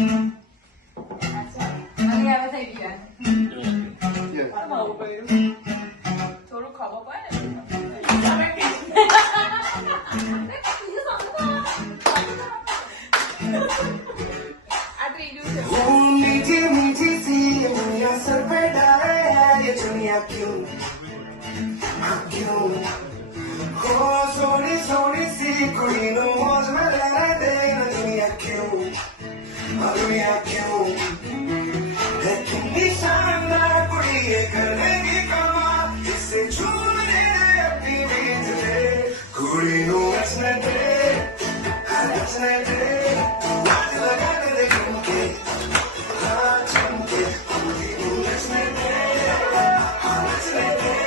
Nghe có thấy gì vậy? Yes. થોડું ખબર પડે આ ત્રીજું છે मीठी मीठी सी मुनिया सर पे डाले है ये दुनिया क्यों क्यों हो सोनी सोनी सी कुड़ी नो मौज में रहने दे दुनिया क्यों है कितनी शानदार कुड़ी ये करने की कमाल इससे छूने अपनी रीत दे कुड़ी नो बचने दे बचने दे आज लगा के दे झुमके झुमके कुड़ी नो बचने दे बचने दे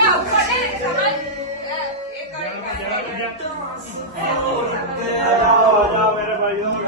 Go, put it! Come on! जाओ मेरे भाइयों